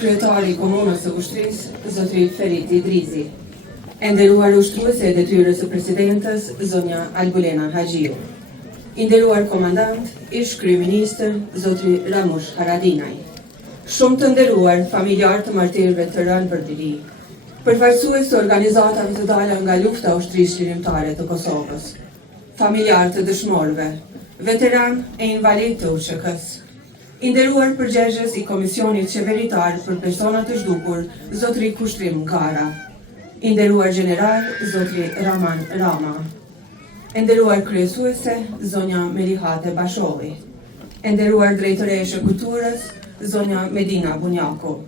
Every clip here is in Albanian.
kryetari i Komunës së Ushtrisë, zotri Ferit Idrizi. E nderuar ushtruese e detyrës së presidentes, zonja Albulena Haxhiu. I nderuar komandant, ish kryeministër, zotri Ramush Haradinaj. Shumë të nderuar familjar të martirëve të rënë për diri, përfaqësues të organizatave të dalë nga lufta ushtrisë çlirimtare të Kosovës, familjar të dëshmorëve, veteran e invalid të UÇK-s. I nderuar përgjegjës i Komisionit Qeveritar për Persona të Zhdukur, zotri Kushtrim Gara. I nderuar general, zotri Raman Rama. E nderuar kryesuese, zonja Merihate Basholli. E nderuar drejtoreshe kulturës, zonja Medina Bunjaku.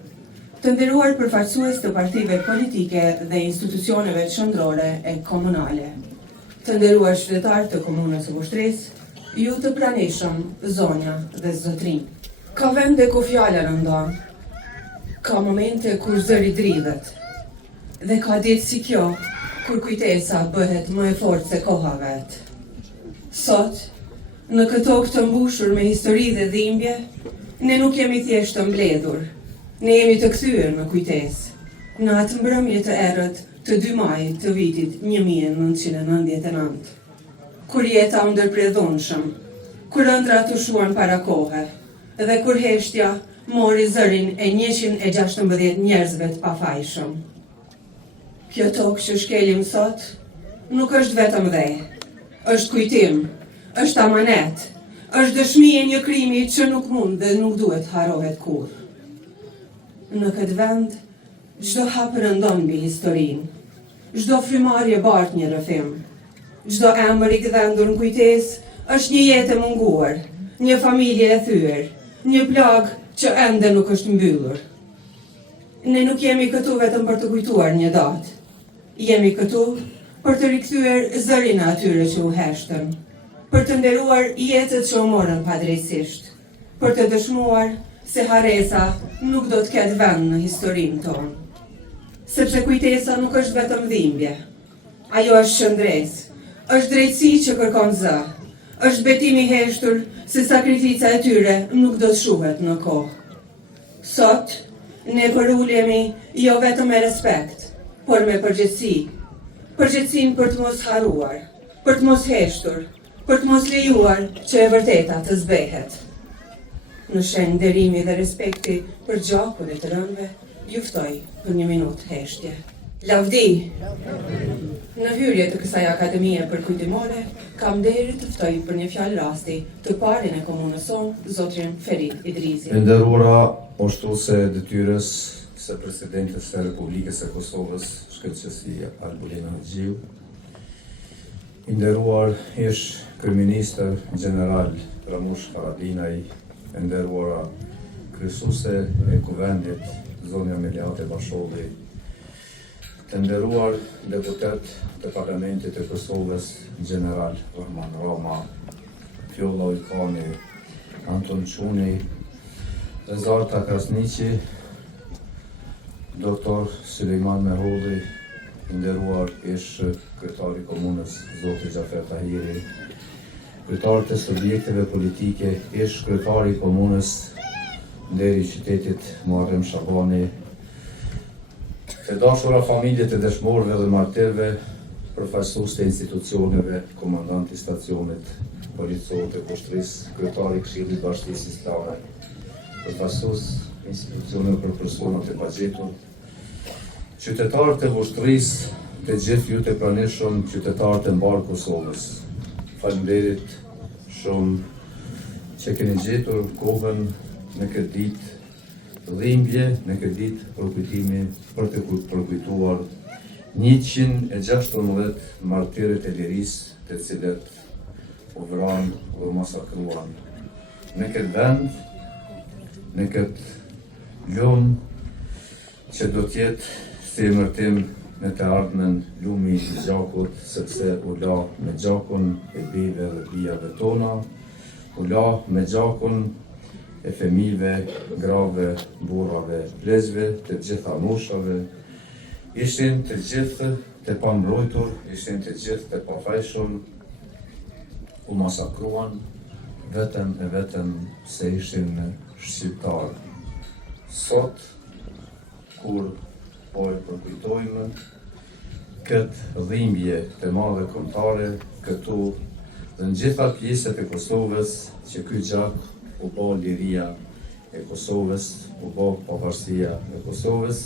Të nderuar përfaqësues të partive politike dhe institucioneve qendrore e komunale. Të nderuar qytetarë të Komunës së Ushtrisë, ju të pranishëm, zonja dhe zotrinj. Ka vende ku fjala rëndon, ka momente kur zëri dridhet, dhe ka ditë si kjo, kur kujtesa bëhet më e fortë se koha vet. Sot, në këtë tokë të mbushur me histori dhe dhimbje, ne nuk jemi thjesht të mbledhur, ne jemi të kthyer në kujtesë, në atë mbrëmje të errët të 2 majit të vitit 1999, kur jeta u ndërpredhunshëm, kur ëndrat u shuan para kohe, dhe kur heshtja mori zërin e 116 njerëzve të pafajshëm. Kjo tokë që shkelim sot nuk është vetëm dhe, është kujtim, është amanet, është dëshmi e një krimi që nuk mund dhe nuk duhet harohet kur. Në këtë vend, çdo hap rëndon mbi historinë, çdo frymarrje bart një rrëfim, çdo emër i gdhendur në kujtesë është një jetë e munguar, një familje e thyer, një plag që ende nuk është mbyllur. Ne nuk jemi këtu vetëm për të kujtuar një datë. Jemi këtu për të rikthyer zërin e atyre që u heshtën, për të nderuar jetët që u morën padrejtisht, për të dëshmuar se haresa nuk do të ketë vend në historinë tonë. Sepse kujtesa nuk është vetëm dhimbje. Ajo është shëndresë, është drejtësi që kërkon zë, është betim i heshtur se sakrifica e tyre nuk do të shuhet në kohë. Sot, ne përulemi jo vetëm me respekt, por me përgjegjësi. Përgjegjësinë për të mos harruar, për të mos heshtur, për të mos lejuar që e vërteta të zbehet. Në shenjë nderimi dhe respekti për gjakun e të rënëve, ju ftoj për 1 minutë heshtje. Lavdi! Në hyrje të kësaj akademie përkujtimore, kam deri të ftoj për një fjalë rasti të parin e komunës sonë, zotrin Ferit Idrizi. E nderuara ushtruese e detyrës së presidentes së Republikës së Kosovës, shkëlqësi Albulena Haxhiu. I nderuar ish kryeministër general Ramush Haradinaj, e nderuara kryesuese e kuvendit zonja Merihate Basholli, të nderuar deputet të Parlamentit të Kosovës, general Raman Rama, Fjolla Ujkani, Anton Çuni, Zarta Krasniqi, doktor Sulejman Meholli, i nderuar ish kryetari i komunës, zoti Xhafer Tahiri, kryetarët e subjekteve politike, ish kryetari i komunës, nderi i qytetit Muharrem Shabani, të dashura familje të dëshmorëve dhe martirëve, përfaqësues të institucioneve, komandanti i stacionit policor të Ushtrisë, kryetari i Këshillit Bashkisë Islame, përfaqësues institucioneve për personat e pagjetur, qytetarët e Ushtrisë, të gjithë ju të pranishëm, qytetarët e mbarë Kosovës. Faleminderit shumë që keni gjetur kohën në këtë ditë dhimbje, në këtë ditë përkujtimi për të përkujtuar 116 martirët e lirisë, të cilët u vranë dhe masakruan në këtë vend, në këtë lumë që do t'jetë si emërtim në të ardhmen lumi i gjakut, sepse u la me gjakun e bijve dhe bijave tona, u la me gjakun e fëmijëve, grave, burrave, plezhve, të gjitha moshave, ishin të gjithë të pambrojtur, ishin të gjithë të pafajshëm, u masakruan vetëm e vetëm se ishin shqiptarë. Sot kur po e përkujtojmë këtë dhimbje të madhe kombëtare këtu dhe në gjitha pjesët e Kosovës që ky gjak u bë liria e Kosovës, u bë pavarësia e Kosovës,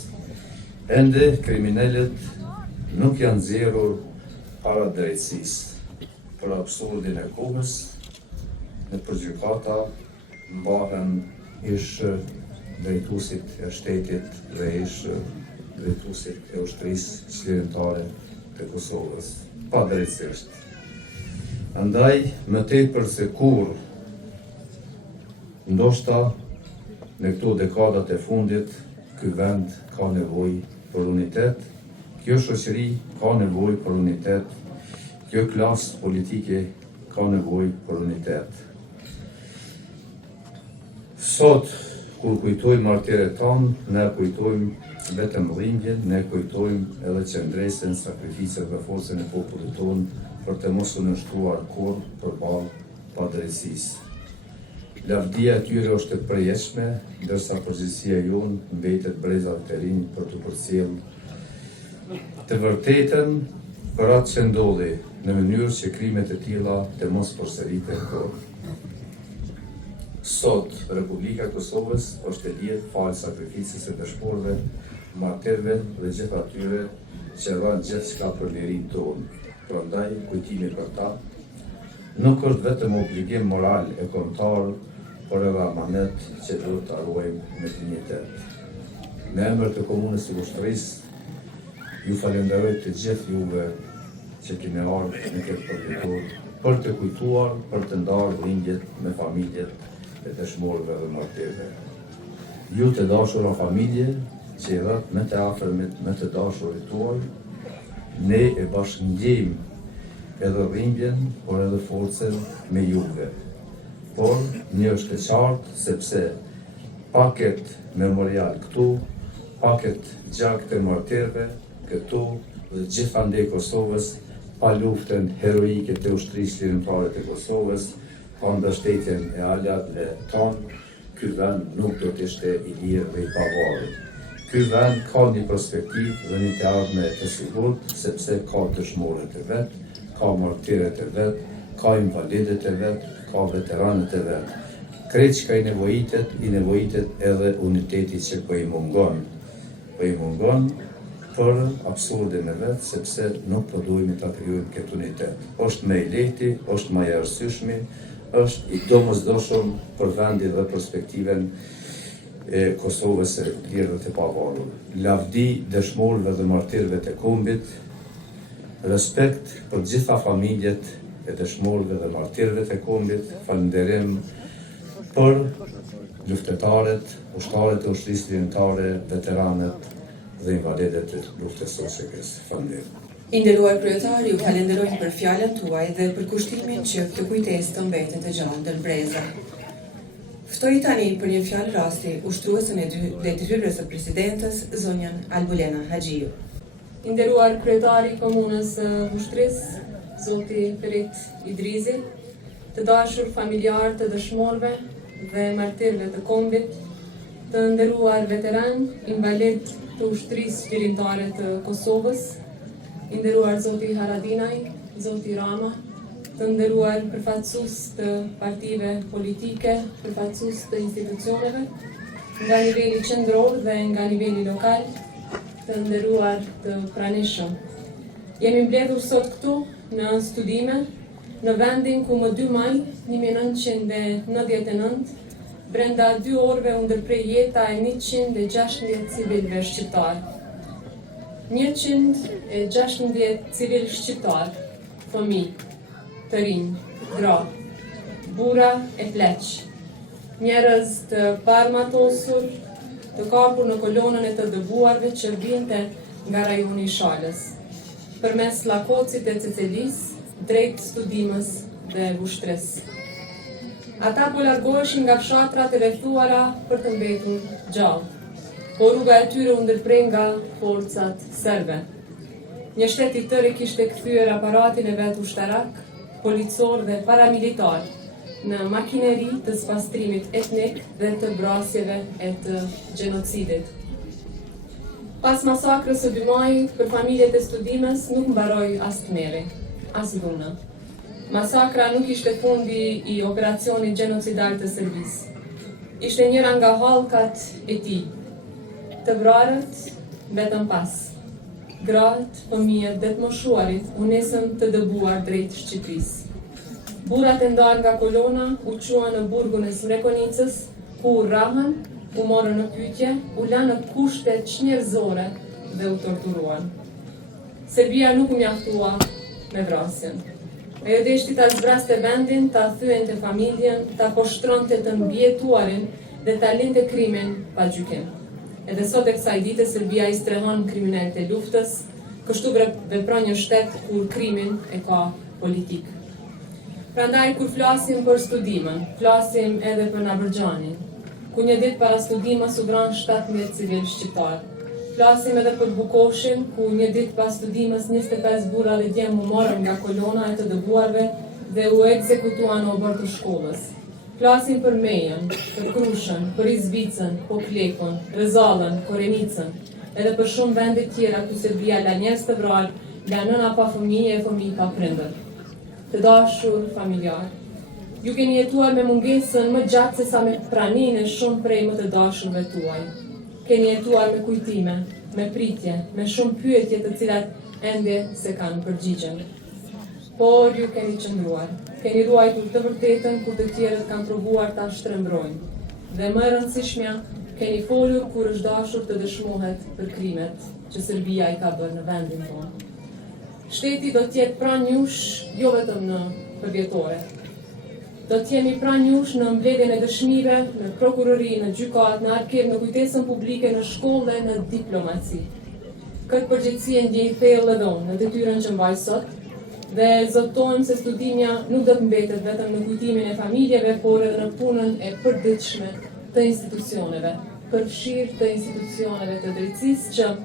ende kriminalet nuk janë nxjerrur para drejtësisë. Për absurdin e kohës, në përgjykata mbahen ish drejtuesit e shtetit dhe ish drejtuesit e ushtrisë qlirimtare të Kosovës, pa drejtësisht. Andaj, më tepër se kur, ndoshta në këto dekadat e fundit, ky vend ka nevojë për unitet, kjo shoqëri ka nevojë për unitet, kjo klasë politike ka nevojë për unitet. Sot, kur kujtojmë martyrët tonë, ne kujtojmë vetëm dhimbjen, ne kujtojmë edhe qëndresën, sakrificën dhe forcën e popullit tonë për të mos u nënshtruar kurrë përballë padrejtësisë. Lavdia e tyre është e përjetshme, ndërsa përgjegjësia jonë mbetet brezat të rinj për të përcjellë të vërtetën për atë që ndodhi në mënyrë që krimet e tilla të mos përsëriten kurrë. Sot, Republika e Kosovës është e lidhur falë sakrificës së dëshmorëve, martyrëve dhe gjithë atyre që dhanë gjithçka për lirinë tonë. Prandaj, kujtimi për ta nuk është vetëm obligim moral e kombëtar, por edhe amanet që duhet ta ruajmë me dinjitet. Në emër të Komunës së Ushtrisë, ju falenderoj të gjithë juve që keni ardhur në këtë përjetor për të kujtuar, për të ndarë dhimbjet me familjet e dëshmorëve dhe martyrëve. Ju të dashura familje, që i rrët me të afërmit, me të dashurit tuaj, ne e bashkëngjejmë edhe dhimbjen, por edhe forcën me juve. Por një është e qartë sepse paket memorial këtu, paket gjak të martyrëve këtu dhe gjithandej Kosovës, pa luftën heroike të ushtrisë qlirimtare të Kosovës, pa mbështetjen e aleatëve tonë, ky vend nuk do të ishte i lirë dhe i pavarur. Ky vend ka një perspektivë dhe një të ardhme të sigurt, sepse ka dëshmorët e vet, ka martyrët e vet, ka invalidet e vet, ka veteranët e vet. Krejt që ka i nevojitet edhe uniteti që po i mungon. Po i mungon për absurdin e vet, sepse nuk po duhemi ta krijojmë këtë unitet. Është më i lehti, është më i arsyeshmi, është i domosdoshëm për vendin dhe perspektiven e Kosovës së lirë dhe të pavarur. Lavdi dëshmorëve dhe martyrëve të kombit, respekt për gjitha familjet e dëshmorëve dhe martyrëve të kombit, falënderim për luftëtarët, ushtarët e ushtrisë qlirimtare, veteranët dhe invalidet të luftës së Kosovës. Falënderim. I nderuar kryetar, ju falenderoj për fjalën tuaj dhe për kushtimin që këtë kujtesë të mbetet të gjallë ndër breza. Ftoj tani për një fjalë rasti ushtruesën e detyrës së presidentes, zonjën Albulena Haxhiu. I nderuar kryetari i Komunës së Ushtrisë, zoti Ferit Idrizi, të dashur familjarë të dëshmorëve dhe martyrëve të kombit, të nderuar veteran, invalid të ushtrisë qlirimtare të Kosovës, i nderuar zoti Haradinaj, zoti Rama, të nderuar përfaqësues të partive politike, përfaqësues të institucioneve, nga niveli qendror dhe nga niveli lokal, të nderuar të pranishëm. Jemi mbledhur sot këtu në studime, në vendin ku më 2 maj 1999, brenda 2 orëve u ndërprej jeta e 116 civilëve shqiptarë. 116 civil shqiptar, fëmijë, të rinj, gra, burra e pleq, njerëz të parmatosur, të kapur në kolonën e të dëbuarve që vinte nga rajoni i Shalës, përmes llakocit e Cecelis, drejt studimës dhe ushtrisë. Ata po largoheshin nga fshatrat e rrethuara për të mbetur gjallë, por rruga e tyre u ndërprej nga forcat serbe. Një shtet i tërë kishte kthyer aparatin e vet ushtarak, policor dhe paramilitar në makineri të spastrimit etnik dhe të vrasjeve e të gjenocidit. Pas masakrës së 2 majit, për familjet e studimes nuk mbaroi as tmerri, as dhuna. Masakra nuk ishte fundi i operacionit genocidal të Serbisë. Ishte njëra nga hallkat e tij. Të vrarët mbetën pas. Gratë, fëmijët dhe të moshuarit u nesën të dëbuar drejt Shqipërisë. Burrat e ndarë nga kolona u quan në burgun e Smrekonicës, ku u rrahën, u morën në pyetje, u lanë në kushte çnjerëzore dhe u torturuan. Serbia nuk u mjaftua me vrasjen. Ajo deshti ta zbraste vendin, ta thyente familjen, ta poshtronte të mbijetuarin dhe ta linte krimin pa gjykim. Edhe sot e kësaj dite Serbia i strehon kriminalët e luftës, kështu vepron një shtet kur krimin e ka politik. Prandaj kur flasim për studimin, flasim edhe për Nabërgjanin, ku një ditë para studimës u vran 17 civil shqiptar. Flasim edhe për Bukoshin, ku një ditë pas studimës 25 burra dhe djemë u morën nga kolona e të dëbuarve dhe u ekzekutuan në obor të shkollës. Flasim për Mejën, për Krushën, për Izbicën, Poklekun, Rezallën, Korenicën, edhe për shumë vende tjera ku Serbia la njerëz të vrarë, la nëna pa fëmijë e fëmijë pa prindër. Të dashur familjar, ju keni jetuar me mungesën më gjatë se sa me praninë e shumë prej më të dashurve tuaj. Keni jetuar me kujtime, me pritje, me shumë pyetje të cilat ende se kanë përgjigjen. Por ju keni qëndruar, keni ruajtur të vërtetën kur të tjerët kanë provuar ta shtrembrojnë. Dhe më e rëndësishmja, keni folur kur është dashur të dëshmohet për krimet që Serbia i ka bërë në vendin tonë. Shteti do t'jetë pranë jush jo vetëm në përvjetore. Do t'jemi pranë jush në mbledhjen e dëshmive, në prokurori, në gjykat, në arkiv, në kujtesën publike, në shkollë dhe në diplomaci. Këtë përgjegjësi e ndjej thellë edhe unë në detyrën që mbaj sot, dhe zottojmë se studimja nuk do të mbetet vetëm në kujtimin e familjeve, por edhe në punën e përditshme të institucioneve, përfshirë të institucioneve të drejtësisë që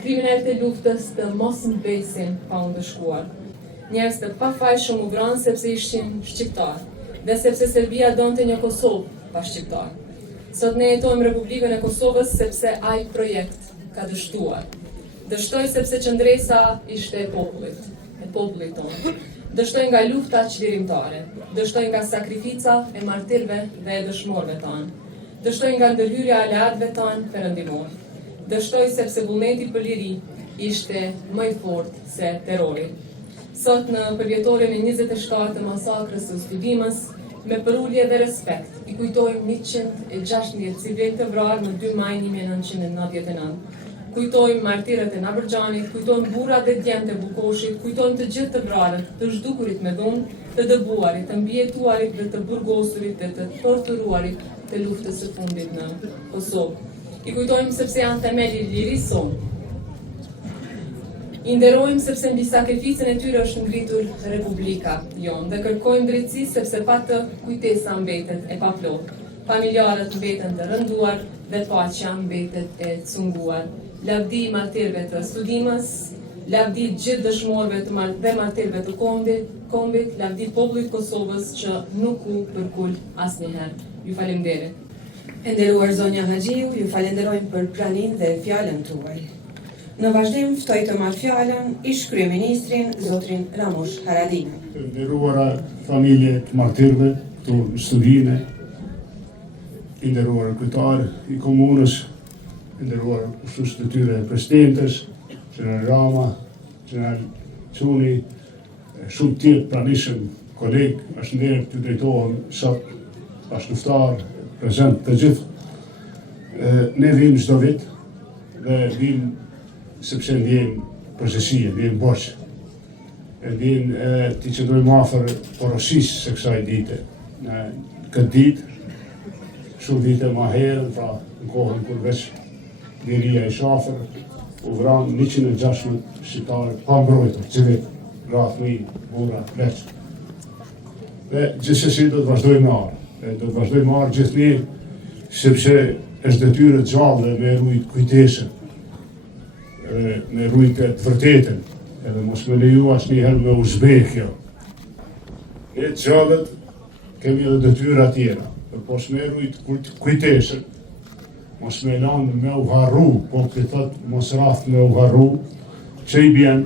kriminalët e luftës të mos mbesin pa u ndëshkuar. Njerëz të pafajshëm u vranë sepse ishin shqiptarë dhe sepse Serbia donte një Kosovë pa shqiptarë. Sot ne jetojmë Republikën e Kosovës sepse ai projekt ka dështuar. Dështoi sepse qëndresa ishte e popullit tonë. Dështoi nga lufta çlirimtare, dështoi nga sakrifica e martirëve dhe e dëshmorëve tanë. Dështoi nga ndërhyrja e aleatëve tanë perëndimor. Dështoi sepse vullneti për liri ishte më i fortë se terrori. Sot në përvjetorin e 27 të masakrës së studimës, me përulje dhe respekt, i kujtojmë 116 civil të vrarë në 2 maj 1999. Kujtojmë martirët e Nabërgjanit, kujtojmë burrat dhe djemtë e Bukoshit, kujtojmë të gjithë të vrarët, të zhdukurit me dhunë, të dëbuarit, të mbijetuarit dhe të burgosurit dhe të torturuarit të luftës së fundit në Kosovë. I kujtojmë sepse janë themeli i lirisë sonë. I nderojmë sepse mbi sakrificën e tyre është ngritur Republika jonë dhe kërkojmë drejtësi sepse pa të kujtesa mbetet e paplotë. Familjarët mbeten të rënduar dhe paqja mbetet e cunguar. Lavdi martirëve të studimës, lavdi gjithë dëshmorëve dhe martirëve të kombit, lavdi popullit Kosovës që nuk u përkul asnjëherë. Ju faleminderit. E nderuar zonja Haxhiu, ju falenderojmë për praninë dhe fjalën tuaj. Në vazhdim ftoj të marrë fjalën ish kryeministrin zotrin Ramush Haradinaj. Të nderuara familje të martirëve këtu në studinë, i nderuar kryetar i komunës, i nderuar ushtrues të tyre presidentes, General Rama, General Çuni, shumë tjerë pranishëm kolegë, është nderë të drejtohen sot bashkëftar, prezent të gjithë. Ne vim çdo vit dhe vim sepse ndjejmë përgjegjësi, ndjejmë borxh. Ndjejmë të qëndrojmë afër porosisë së kësaj dite. Në këtë ditë, shumë vite më herën, pra në kohën kur veç liria ishte afër, u vranë 116 shqiptarë pa mbrojtur, civil, gra, fëmijë, burra, pleq. Dhe gjithsesi do të vazhdojmë marrë. Do të vazhdojmë marrë gjithnjë, sepse është detyrë gjallë me rujt kujtesën, me rujt të vërtetën, edhe mos me leju asnjëherë me u zbeh kjo. Ne të gjallët kemi edhe detyra tjera, por me rujt kujtesën, mos me lanë me u harru, po këtë thot mos rath me u harru, që i bjen,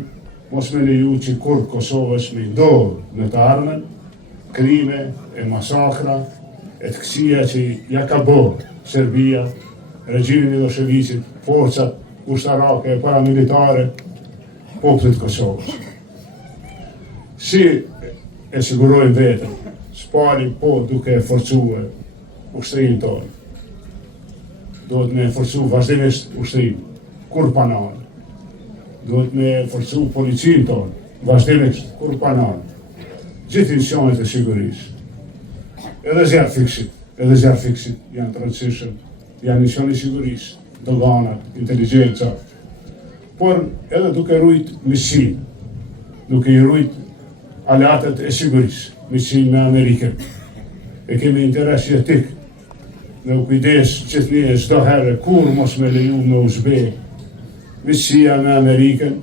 mos me leju që kur Kosovës me ndodhë në të ardhmen, krime e masakra, e të këqia që ja ka bërë Serbia, regjimin e Miloševićit, forcat ushtarake e paramilitare, popullit Kosovës. Si e sigurojnë vetën, s'pari po duke e forcue ushtrinë tonë. Duhet me forcu vazhdimisht ushtrinë, kur panarë. Duhet me forcu policinë tonë, vazhdimisht, kur panarë. Gjithë institucionet e sigurisë. Edhe zjarë fiksit janë të rëndësishëm, janë institucionet e sigurisë, doganat, inteligenca, por edhe duke rujt misin, duke i rujt alatet e sigurisë, misin me Amerikën. E kemi interes jetik, në kujdes gjithë një çdo herë kur mos me leju me uzbe misia me Amerikën,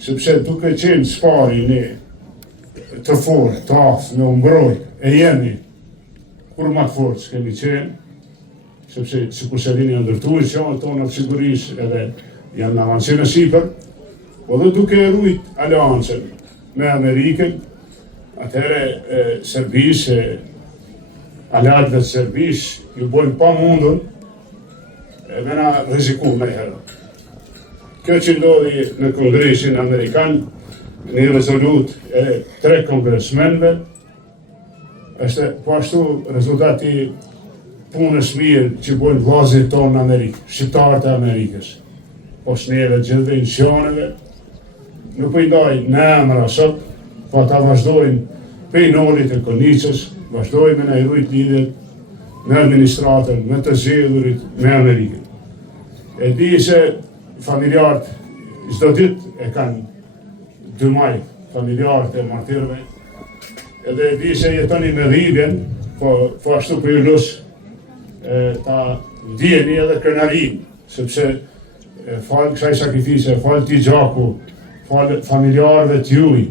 sepse duke qenë spari ne të fortë, të aftë, me umbroj, e jemi, kur ma të fortë s'kemi qenë, sepse si kur se vini ndërtu i qanë tonë të sigurisë edhe janë në avancim e sipër, po dhe duke rujt aleancën me Amerikën, atëhere Serbisë, alatëve të Serbisë, ju bojnë pa mundën, me na riziku me herë. Kjo që ndodhi në Kongresin Amerikan, një rezolut e 3 kongresmenve, është po ashtu rezultati punës mirë që bojnë vllazërit tonë në Amerikë, shqiptarët e Amerikës, po neve gjithëve institucioneve, nuk po i ndaj në emra sot, po ata vazhdojnë pej norit e Konicës, vazhdojnë me në i rujt lidhet me administratën, me të zgjedhurit, me Amerikën. E di se familjarët çdo ditë e kanë 2 maj, familjarët e martirëve, edhe e di se jetoni me dhibjen, po ashtu për ju lusë ta ndjeni edhe krenarin, sepse falë kësaj sakrifise, falë ti Gjaku, falë familjarëve t'juj,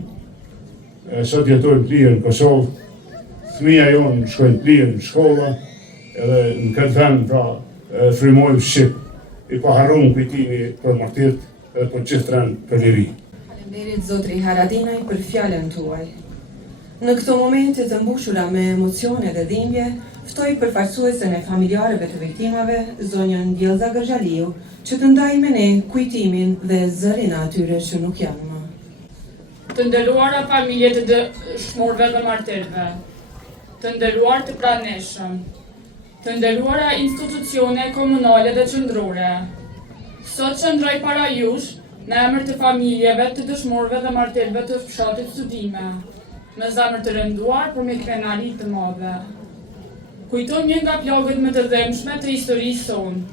sot jetojnë plirë në Kosovë, fëmija jonë shkojnë plirë në shkolla, edhe në këtë vend pra frymojmë Shqip, i paharrum kujtimi për martirt edhe për gjithë tren për liri. Faleminderit Zotri Haradinaj për fjalën tuaj. Në këto momente të mbushura me emocione dhe dhimbje, ftoj përfaqësuesen e familjarëve të viktimave, zonjën Djelza Gërxhaliu, që të ndajë me ne kujtimin dhe zërin e atyre që nuk janë më. Të nderuara familje të dëshmorëve dhe martirëve, të nderuar të praneshëm, të nderuara institucione komunale dhe qendrore, sot qëndroj para jush në emër të familjeve të dëshmorëve dhe martirëve të fshatit Studime, me zemër të rënduar për me krenari të madhe. Kujtoj një nga plagët më të dhëmshme të historisë tonë.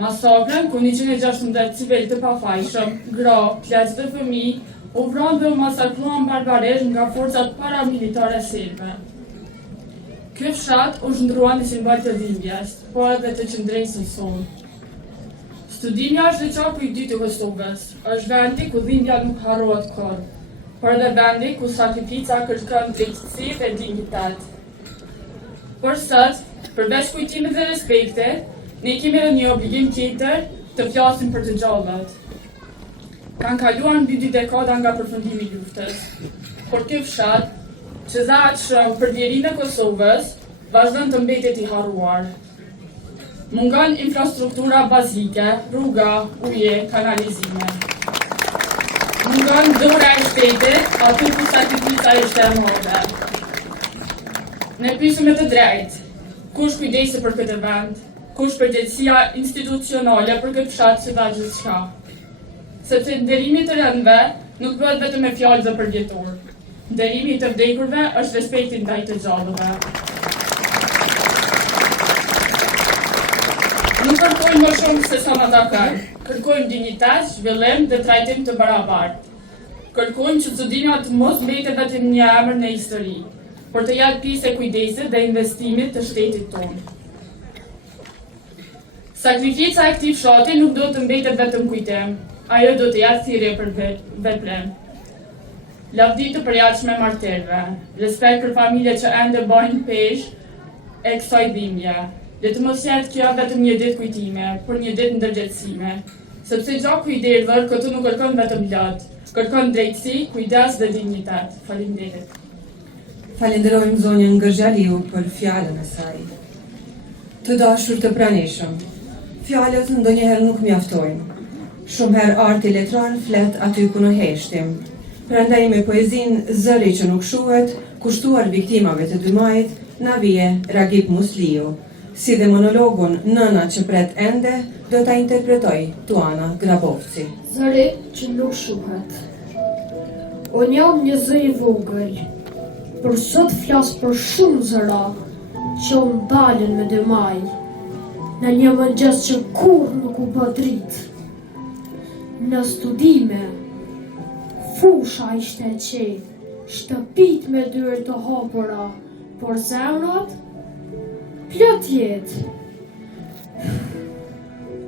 Masakrën ku 116 civil të pafajshëm, gra, plec dhe fëmijë, u vranë dhe u masakruan barbaresht nga forcat paramilitare serbe. Ky fshat u zhndrua në simbol të dhimbjes, po edhe të qëndresës sonë. Studimja është veçaku i dytë të Kosovës, është vendi ku dhimbja nuk harrohet kurrë, por edhe vendi ku sakrifica kërkon drejtësi dhe dignitet. Por sot, përveç kujtimit dhe respektit, ne kemi edhe një obligim tjetër të flasim për të gjallët. Kanë kaluar mbi 2 dekada nga përfundimi i luftës, por ky fshat, që dha atë shëm për lirinë e Kosovës, vazhdon të mbetet i harruar. Mungon infrastruktura bazike, rruga, uje, kanalizime. Mungon dora e shtetit, aty ku sakrifica ishte e madhe. Ne pyesim me të drejtë, kush kujdesi për këtë vend, kush përgjegjësia institucionale për këtë fshat që dha gjithçka. Sepse nderimi të rëndëve nuk bëhet vetëm me fjalë dhe përvjetor. Nderimi të vdekurve është respekti ndaj të gjallëve. Nuk kërkojmë më shumë se sa na takon. Kërkojmë dinjitet, zhvillim dhe trajtim të barabartë. Kërkojmë që Studimja të mos mbetet vetëm një emër në histori, por të jetë pjesë e kujdesit dhe investimit të shtetit tonë. Sakrifica e këtij fshati nuk do të mbetet vetëm kujtim, ajo do të jetë thirrje për veprim. Lavdi të përjashme martirëve, respekt për familjet që ende bajnë peshë e kësaj dhimbje, Le të mos jetë kjo vetëm një ditë kujtime, por një ditë ndërgjegjësime, sepse gjaku i derdhër këtu nuk kërkon vetëm lodh, kërkon drejtësi, kujdes dhe dinjitet. Faleminderit. Falenderojmë zonjën Gërgjaliu për fjalën e saj. Të dashur të pranishëm, fjalët ndonjëherë nuk mjaftojnë. Shumë herë arti letrar flet aty ku në heshtim. Prandaj me poezinë Zëri që nuk shuhet, kushtuar viktimave të 2 majit, na vije Ragip Musliu, si dhe monologun Nëna që pret ende, do ta interpretoj Tuana Grabovci. Zëri që nuk shuhet. Unë jam një zë i vogël, por sot flas për shumë zëra që unë dalën me 2 maj, në një mëngjes që kur nuk u bë dritë. Në studime, fusha ishte e qetë, shtëpit me dyert të hapura, por zemrat plot jetë.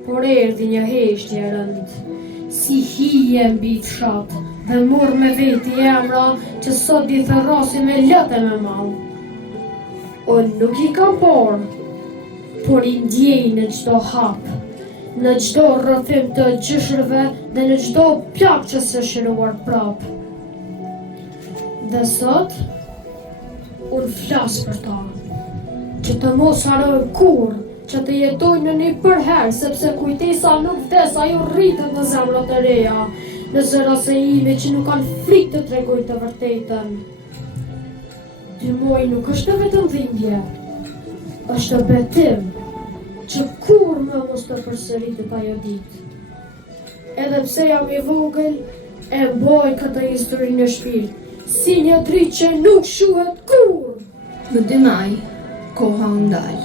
Por erdhi një heshtje e rëndë, si hije mbi fshat, dhe mor me veti emra që sot di therrasi me lëte me mal. Unë nuk i kam por, por i ndjej në çdo hap, në çdo rrëfim të gjyshrëve dhe në çdo plak që s'e shëruar prap. Dhe sot, unë flas për ta, që të mos haroj kur, që të jetoj në një përherë, sepse kujtesa nuk vdes, ajo rritet në zemrat e reja, në zërat e ime që nuk kanë frikë të tregoj të vërtetën. 2 muaj nuk është vetëm dhimbje, është betim që kur më mos të përsëritet ajo ditë. Edhe pse jam i vogël, e mbaj këtë histori në shpirt, si një dritë që nuk shuhet kur. Në 2 maj, koha u ndal.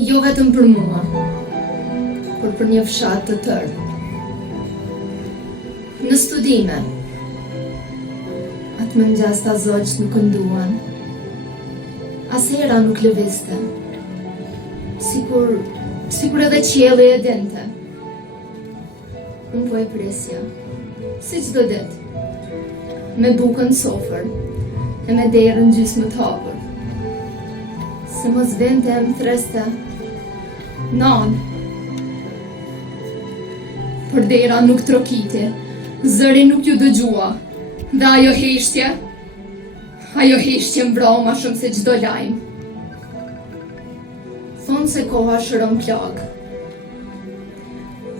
Jo vetëm për mua, por për një fshat të tërë. Në studime, atë mëngjes ta zogjt nuk kënduan, asera nuk lëvizte, sikur edhe qielli e dinte. Unë po e presja, si çdo ditë, me bukën sofër e me derën gjysmë të hapur. Se mos vente e më threste, nan, por dera nuk trokiti, zëri nuk ju dëgjua, dhe ajo heshtje mbrau ma shumë se çdo lajm. Thonë se koha shëron plagë,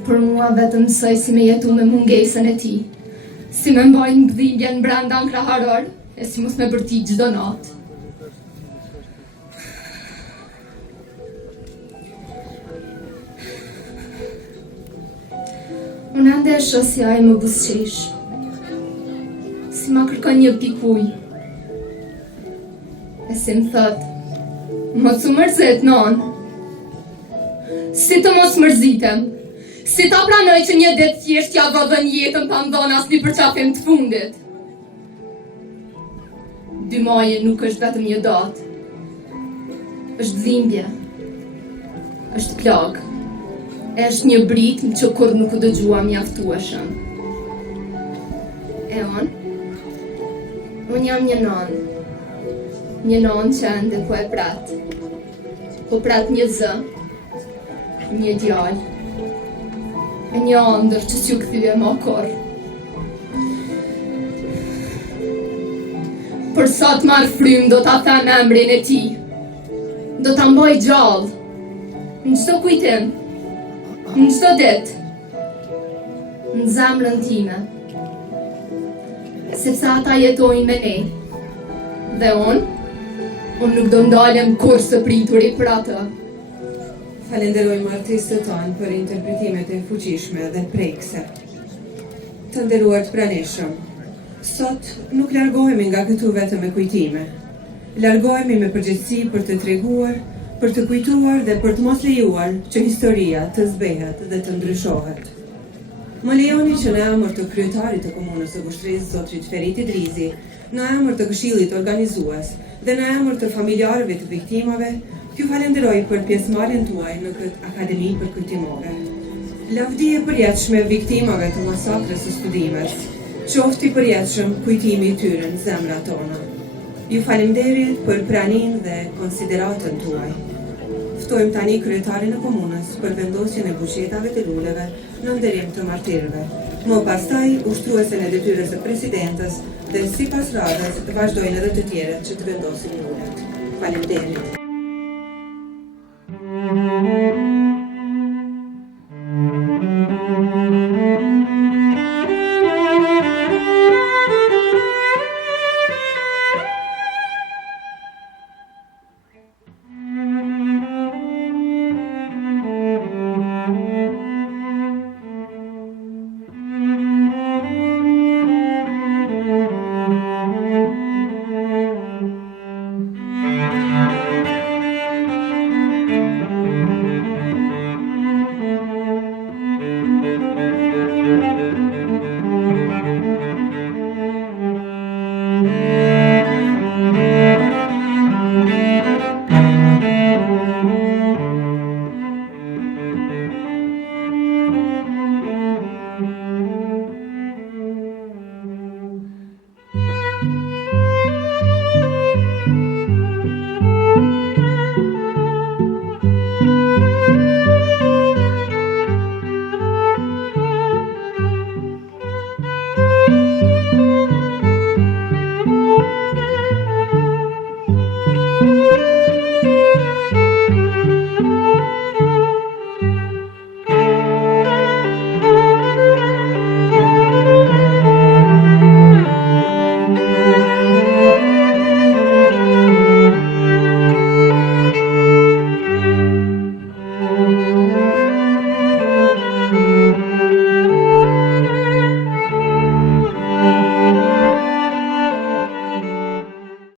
për mua vetëm mësoj si me jetu me mungesën e tij, si me mbajnë dhimbjen brenda në kraharor, e si mos me bërtit çdo natë. Unë ende e shoh si ai më buzëqesh, si ma kërkon një pikë ujë, e si më thot, mos u mërzit, non. Si të mos mërzitem, si ta pranoj që një ditë thjesht ja vëdhën jetën pa më dhënë asnjë përqafim të fundit. 2 maji nuk është vetëm një datë, është dhimbje, është plagë, është një britm që kur nuk u dëgjua mjaftueshëm. E unë jam një non që ende po e prat. Po prat një zë, një djalë, e një ëndër që s'ju kthye më kurrë. Për sa të marr frym do ta them emrin e tij. Do ta mbaj gjallë, në çdo kujtim, në çdo ditë, në zemrën time, sepse ata jetojnë me ne, dhe unë nuk do ndalem kur së prituri për atë. Falenderojmë artistët tanë për interpretimet e fuqishme dhe prekse. Të nderuar të pranishëm, sot nuk largohemi nga këtu vetëm me kujtime. Largohemi me përgjegjësi për të treguar, për të kujtuar dhe për të mos lejuar që historia të zbehet dhe të ndryshohet. Më lejoni që në emër të kryetarit të komunës së Pushtrisë, zotrit Ferit Idrizi, në emër të këshillit organizues dhe në emër të familjarëve të viktimave, t'ju falenderoj për pjesëmarrjen tuaj në këtë akademi për kujtimore. Lavdi e përjetshme viktimave të masakrës së studimes, qofti përjetshëm kujtimi i tyre në zemrat tona. Ju falenderit për praninë dhe konsideratën tuaj. ftojmë tani kryetarin e komunës për vendosjen e buqetave të luleve në nderim të martirëve. Më pastaj, ushtruesen e detyrës së presidentës dhe sipas radhës vazhdojnë edhe të tjerët që të vendosin lulet. Faleminderit.